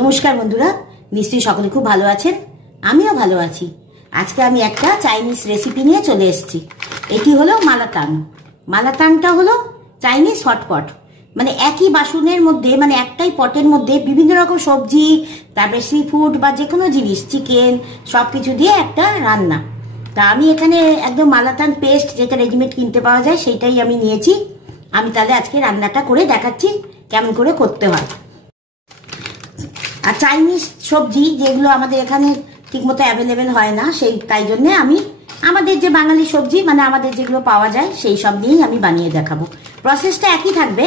নমস্কার বন্ধুরা, নিশ্চয়ই সকলে খুব ভালো আছেন। আমিও ভালো আছি। আজকে আমি একটা চাইনিজ রেসিপি নিয়ে চলে এসেছি। এটি হলো মালাতাং। মালাতাংটা হলো চাইনিজ হটপট, মানে একই বাসনের মধ্যে, মানে একটাই পটের মধ্যে বিভিন্ন রকম সবজি, তারপরে সি ফুড বা যে কোনো জিনিস, চিকেন, সব কিছু দিয়ে একটা রান্না। তা আমি এখানে একদম মালাতাং পেস্ট, যেটা রেডিমেড কিনতে পাওয়া যায়, সেইটাই আমি নিয়েছি। আমি তাহলে আজকে রান্নাটা করে দেখাচ্ছি কেমন করে করতে হয়। আর চাইনিজ সবজি যেগুলো আমাদের এখানে ঠিকমতো অ্যাভেলেবেল হয় না, তাই জন্য আমি আমাদের যে বাঙালি সবজি, মানে আমাদের যেগুলো পাওয়া যায় সেই সব দিয়েই আমি বানিয়ে দেখাবো। প্রসেসটা একই থাকবে,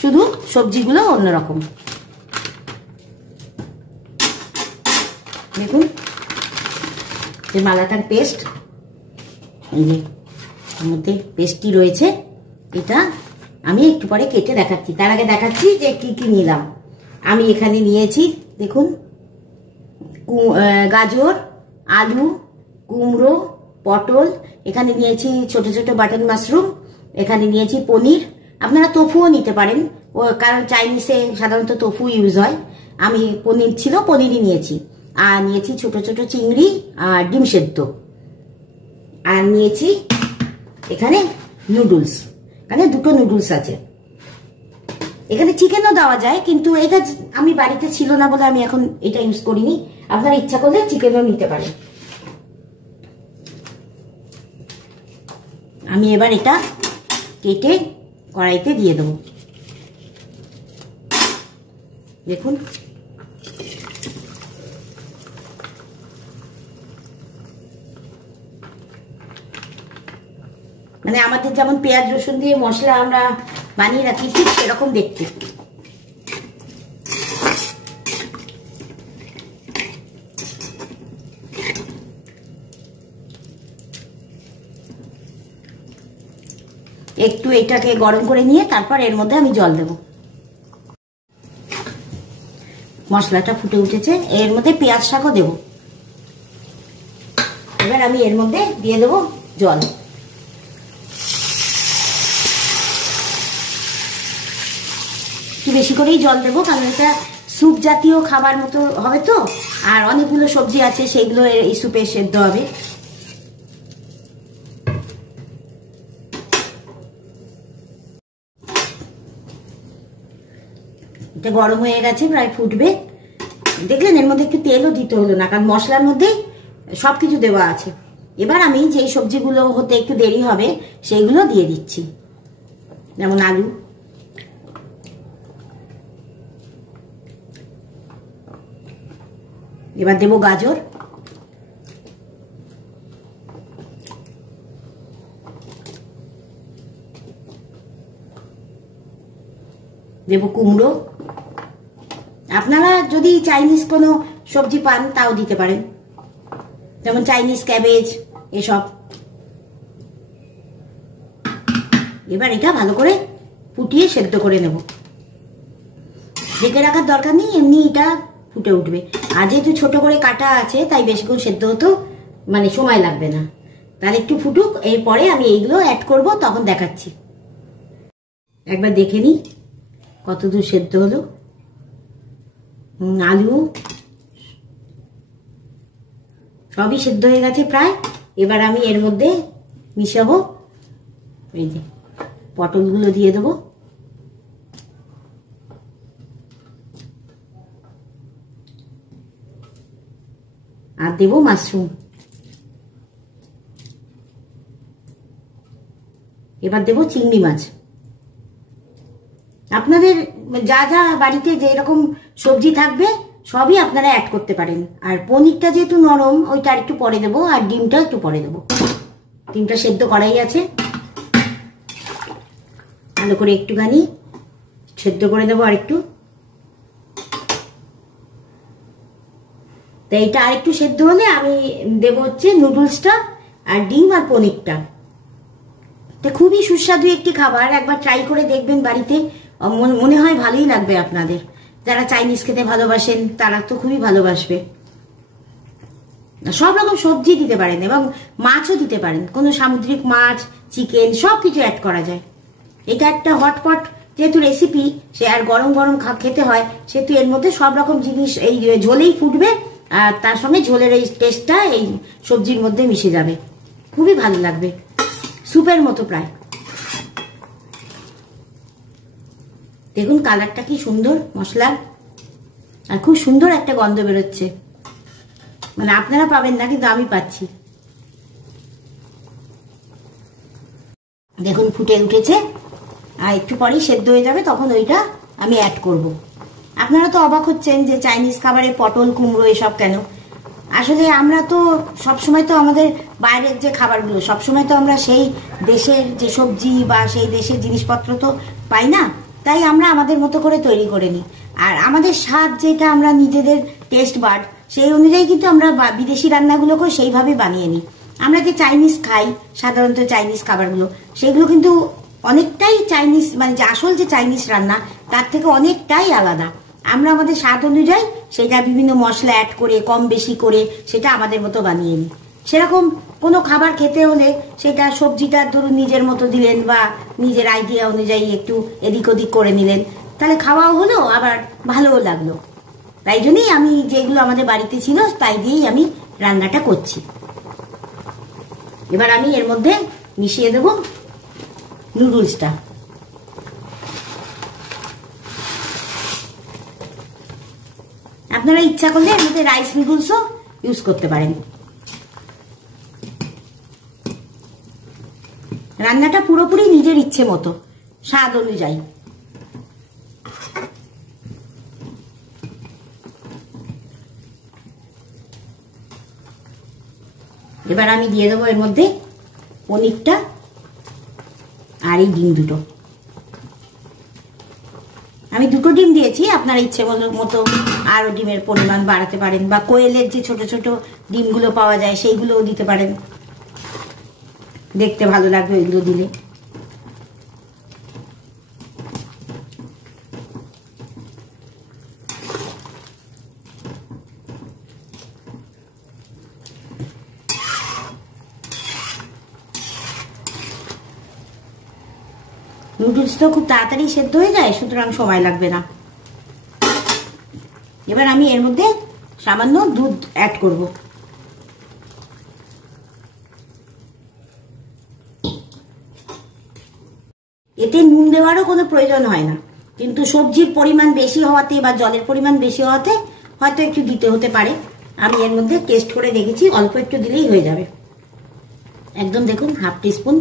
শুধু সবজিগুলো অন্যরকম। দেখুন, যে মালাতাং পেস্ট, এই যে এর মধ্যে পেস্টটি রয়েছে, এটা আমি একটু পরে কেটে দেখাচ্ছি। তার আগে দেখাচ্ছি যে কি কি নিলাম। আমি এখানে নিয়েছি, দেখুন, গাজর, আলু, কুমড়ো, পটল, এখানে নিয়েছি ছোট ছোট বাটন মাশরুম, এখানে নিয়েছি পনির। আপনারা তোফুও নিতে পারেন, কারণ চাইনিজে সাধারণত তোফু ইউজ হয়। আমি পনির ছিল, পনিরই নিয়েছি। আর নিয়েছি ছোট ছোট চিংড়ি আর ডিম সেদ্ধ। আর নিয়েছি এখানে নুডলস, এখানে দুটো নুডলস আছে। এখানে চিকেনও দেওয়া যায়, কিন্তু এটা আমি বাড়িতে ছিল না বলে আমি এখন এটা ইউজ করিনি। আপনারা ইচ্ছা করলে চিকেনও নিতে পারেন। আমি এবার এটা কেটে কড়াইতে দিয়ে দেবো। দেখুন, মানে আমাদের যেমন পেঁয়াজ রসুন দিয়ে মশলা আমরা বানিয়ে রাখি, ঠিক সেরকম দেখতে। একটু এটাকে গরম করে নিয়ে তারপর এর মধ্যে আমি জল দেব। মশলাটা ফুটে উঠেছে, এর মধ্যে পেঁয়াজ শাকও দেব। এবার আমি এর মধ্যে দিয়ে দেবো জল। একটু বেশি করেই জল দেবো, কারণ এটা স্যুপ জাতীয় খাবার মতো হবে তো, আর অনেকগুলো সবজি আছে, সেগুলো এই স্যুপে সেদ্ধ হবে। এটা গরম হয়ে গেছে, প্রায় ফুটবে। দেখলেন, এর মধ্যে একটু তেলও দিতে হলো না, কারণ মশলার মধ্যে সবকিছু দেওয়া আছে। এবার আমি যেই সবজিগুলো হতে একটু দেরি হবে সেইগুলো দিয়ে দিচ্ছি, যেমন আলু, এবার দেবো গাজর, দেবো কুমড়ো। আপনারা যদি চাইনিজ কোনো সবজি পান তাও দিতে পারেন, যেমন চাইনিজ ক্যাবেজ, এসব। এবার এটা ভালো করে ফুটিয়ে সেদ্ধ করে নেব। ঢেকে রাখার দরকার নেই, এমনি এটা ফুটে উঠবে। আর যেহেতু ছোট করে কাটা আছে, তাই বেশিক্ষণ সেদ্ধ হতেও মানে সময় লাগবে না। তাহলে একটু ফুটুক, এরপরে আমি এইগুলো অ্যাড করব, তখন দেখাচ্ছি। একবার দেখে নিই কতদূর সেদ্ধ হলো। আলু সবই সেদ্ধ হয়ে গেছে প্রায়। এবার আমি এর মধ্যে মিশাবো, এই যে পটলগুলো দিয়ে দেবো। আর দেবো মাশরুম। এবার দেবো চিংড়ি মাছ। আপনাদের যা যা বাড়িতে যে রকম সবজি থাকবে সবই আপনারা অ্যাড করতে পারেন। আর পনিরটা যেহেতু নরম, ওইটা একটু পরে দেবো, আর ডিমটা একটু পরে দেবো। ডিমটা সেদ্ধ করাই আছে, ভালো করে একটুখানি সেদ্ধ করে দেবো আর একটু। তো এইটা আর একটু সেদ্ধ হলে আমি দেবো হচ্ছে নুডলসটা, আর ডিম আর পনিরটা। এটা খুবই সুস্বাদু একটি খাবার, একবার ট্রাই করে দেখবেন বাড়িতে, মনে হয় ভালোই লাগবে আপনাদের। যারা চাইনিজ খেতে ভালোবাসেন তারা তো খুবই ভালোবাসবে। সব রকম সবজি দিতে পারেন এবং মাছও দিতে পারেন, কোনো সামুদ্রিক মাছ, চিকেন, সব কিছু অ্যাড করা যায়। এটা একটা হটপট যেহেতু রেসিপি সে আর গরম গরম খেতে হয়, সেহেতু এর মধ্যে সব রকম জিনিস এই ঝোলেই ফুটবে, আর তার সঙ্গে ঝোলের এই টেস্টটা এই সবজির মধ্যে মিশে যাবে, খুবই ভালো লাগবে, স্যুপের মতো প্রায়। দেখুন কালারটা কি সুন্দর মশলার, আর খুব সুন্দর একটা গন্ধ বেরোচ্ছে, মানে আপনারা পাবেন না কিন্তু আমি পাচ্ছি। দেখুন ফুটে উঠেছে, আর একটু পরেই সেদ্ধ হয়ে যাবে, তখন ওইটা আমি অ্যাড করব। আপনারা তো অবাক হচ্ছেন যে চাইনিজ খাবারে পটল কুমড়ো এসব কেন। আসলে আমরা তো সবসময় তো আমাদের বাইরের যে খাবারগুলো সবসময় তো আমরা সেই দেশের যে সবজি বা সেই দেশের জিনিসপত্র তো পাই না, তাই আমরা আমাদের মতো করে তৈরি করে নিই। আর আমাদের স্বাদ যেটা আমরা নিজেদের টেস্ট বাড সেই অনুযায়ী কিন্তু আমরা বিদেশি রান্নাগুলোকেও সেইভাবে বানিয়ে নিই। আমরা যে চাইনিজ খাই সাধারণত চাইনিজ খাবারগুলো, সেগুলো কিন্তু অনেকটাই চাইনিজ, মানে যে আসল যে চাইনিজ রান্না তার থেকে অনেকটাই আলাদা। আমরা আমাদের স্বাদ অনুযায়ী সেটা বিভিন্ন মশলা অ্যাড করে কম বেশি করে সেটা আমাদের মতো বানিয়ে নিই। সেরকম কোনো খাবার খেতে হলে সেটা সবজিটা ধরুন নিজের মতো দিলেন বা নিজের আইডিয়া অনুযায়ী একটু এদিক ওদিক করে নিলেন, তাহলে খাওয়াও হলো আবার ভালোও লাগলো। তাই জন্যই আমি যেগুলো আমাদের বাড়িতে ছিল তাই দিয়েই আমি রান্নাটা করছি। এবার আমি এর মধ্যে মিশিয়ে দেব নুডলসটা। আপনারা ইচ্ছা করলে এর মধ্যে রাইস নুডলসও ইউজ করতে পারেন। রান্নাটা পুরোপুরি নিজের ইচ্ছে মতো স্বাদ অনুযায়ী। এবার আমি দিয়ে দেবো এর মধ্যে পনিরটা আর এই ডিম দুটো। আমি দুটো ডিম দিয়েছি, আপনারা ইচ্ছে মতো আরো ডিমের পরিমাণ বাড়াতে পারেন, বা কোয়েলের যে ছোট ছোট ডিমগুলো পাওয়া যায় সেইগুলোও দিতে পারেন, দেখতে ভালো লাগবে এগুলো দিলে। নুডলস তো খুব তাড়াতাড়ি সেদ্ধ হয়ে যায়, সুতরাং সময় লাগবে না। এবার আমি এর মধ্যে সামান্য দুধ অ্যাড করব। এতে নুন দেওয়ারও কোনো প্রয়োজন হয় না, কিন্তু সবজির পরিমাণ বেশি হওয়াতে বা জলের পরিমাণ বেশি হওয়াতে হয়তো একটু দিতে হতে পারে। আমি এর মধ্যে টেস্ট করে দেখেছি, অল্প একটু দিলেই হয়ে যাবে। একদম দেখুন হাফ টিস্পুন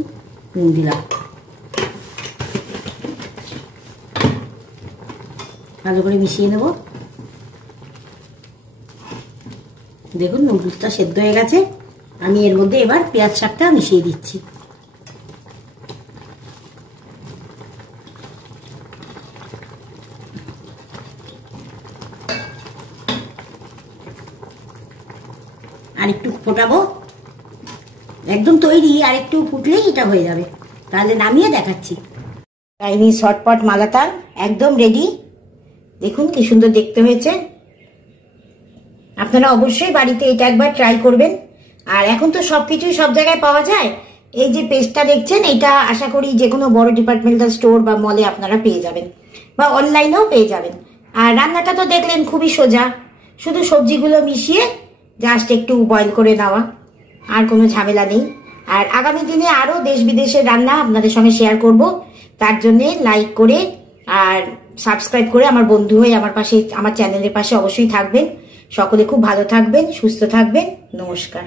নুন দিলাম। ভালো করে মিশিয়ে নেব। দেখুন নুডলসটা সেদ্ধ হয়ে গেছে। আমি এর মধ্যে এবার পেঁয়াজ শাকটা মিশিয়ে দিচ্ছি। আর একটু ফোটাবো, একদম তৈরি, আর একটু ফুটলেই এটা হয়ে যাবে। তাহলে নামিয়ে দেখাচ্ছি। চাইনিজ শর্টপট মালাতাল একদম রেডি। দেখুন কি সুন্দর দেখতে হয়েছে। আপনারা অবশ্যই বাড়িতে এটা একবার ট্রাই করবেন। আর এখন তো সবকিছুই সব জায়গায় পাওয়া যায়। এই যে পেস্টটা দেখছেন, এটা আশা করি যে কোনো বড় ডিপার্টমেন্টাল স্টোর বা মলে আপনারা পেয়ে যাবেন, বা অনলাইনেও পেয়ে যাবেন। আর রান্নাটা তো দেখলেন খুবই সোজা, শুধু সবজিগুলো মিশিয়ে জাস্ট একটু বয়েল করে নেওয়া, আর কোনো ঝামেলা নেই। আর আগামী দিনে আরো দেশ বিদেশের রান্না আপনাদের সঙ্গে শেয়ার করব। তার জন্য লাইক করে আর সাবস্ক্রাইব করে আমার বন্ধু হয়ে আমার চ্যানেলের পাশে অবশ্যই থাকবেন। সকলে খুব ভালো থাকবেন, সুস্থ থাকবেন। নমস্কার।